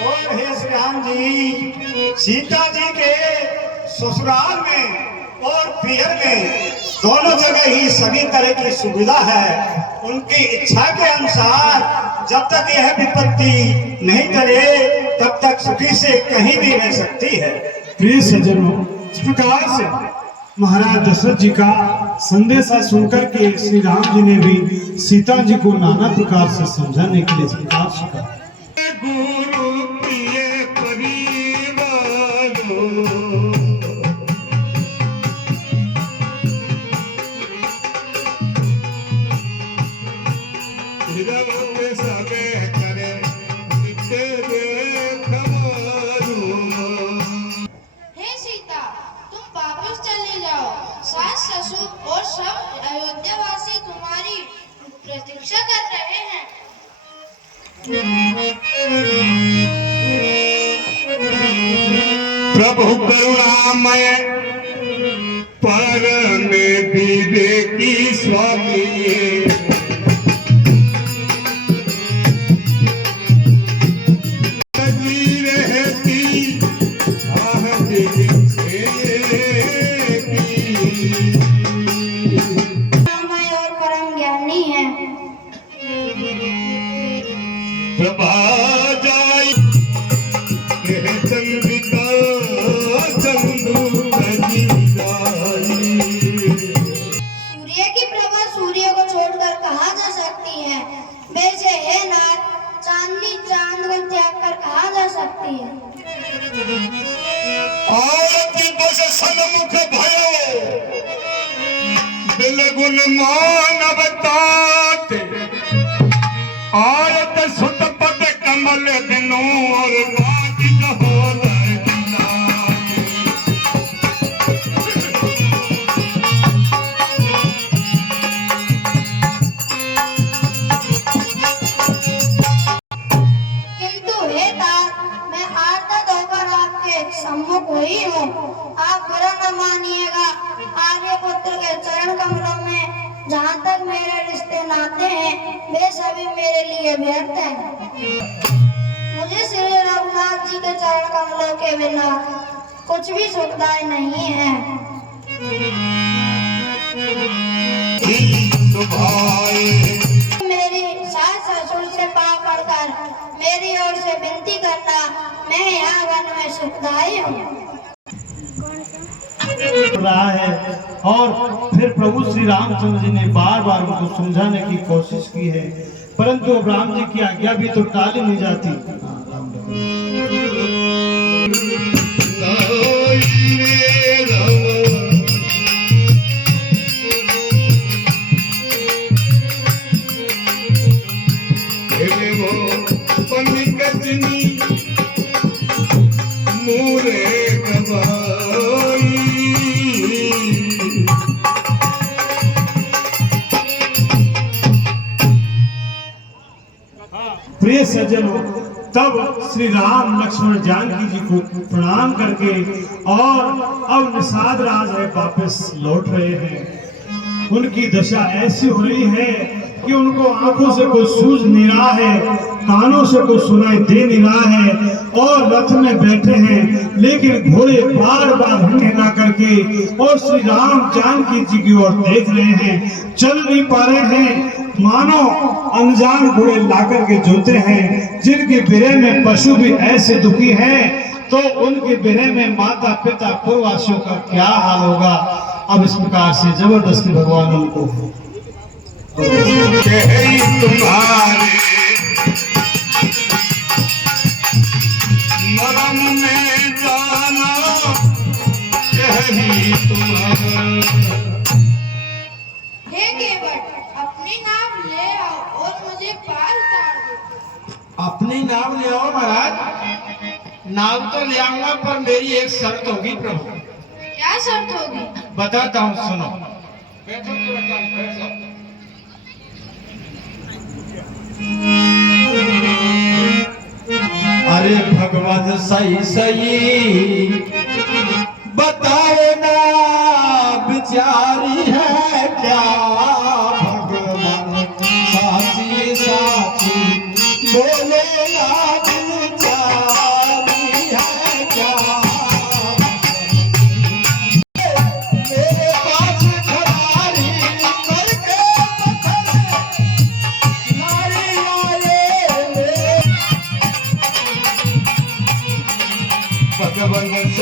और हे श्री राम जी, सीता जी के ससुराल में और पियर में दोनों जगह ही सभी तरह की सुविधा है। उनकी इच्छा के अनुसार जब तक यह विपत्ति नहीं टले तब तक सुखी से कहीं भी रह सकती है। प्रिय सज्जनों, इस प्रकार से महाराज दशरथ जी का संदेशा सुनकर के श्री राम जी ने भी सीता जी को नाना प्रकार से समझाने के लिए इस प्रकार से कहा। सास ससुर और सब अयोध्यावासी तुम्हारी प्रतीक्षा कर रहे हैं। प्रभु करुणामय परम विवेकी स्वामी सन्मुख भयो बिलगुन मानवतात आयत सुत पद कमल दिनो और बाजित हो सम्मुख हुई हूँ। आप बुरा न मानिएगा। आर्यपुत्र के चरण कमलों में जहाँ तक मेरे रिश्ते नाते हैं वे सभी मेरे लिए व्यर्थ हैं। मुझे श्री रघुनाथ जी के चरण कमलों के बिना कुछ भी सुखदायी नहीं है। मेरी सास ससुर से पाँव पड़कर मेरी ओर से विनती करना, मैं यहाँ वन में सुखदायी हूँ। रहा है और फिर प्रभु श्री रामचंद्र जी ने बार बार उनको समझाने की कोशिश की है, परंतु अब राम जी की आज्ञा भी तो टाली नहीं जाती। प्रिय सज्जनों, तब श्री राम लक्ष्मण जानकी जी को प्रणाम करके और अब निषाद राज है वापस लौट रहे हैं। उनकी दशा ऐसी हो रही है कि उनको आंखों से कोई सूझ नहीं रहा है, कानों से कोई सुनाई दे नहीं रहा है और रथ में बैठे हैं, लेकिन घोड़े बार बार हंगना करके और श्री राम जानकी जी की ओर देख रहे हैं, चल नहीं पा रहे हैं। मानो अनजान घोड़े लाकर के जोते हैं। जिनके बिरह में पशु भी ऐसे दुखी हैं तो उनके बिरह में माता पिता पूर्ववासियों का क्या हाल होगा। अब इस प्रकार से जबरदस्ती भगवान उनको तुम्हारे मरम में जाना यही तुम्हारा। हे केवट, अपनी नाम ले आओ और मुझे पार उतार दो। अपनी नाम ले आओ महाराज। नाम तो ले आऊंगा पर मेरी एक शर्त होगी प्रभु। क्या शर्त होगी? बताता हूँ, सुनो। बैठो बैठ जाओ। अरे भगवान सही सही बताओ ना, बिचारी है क्या बन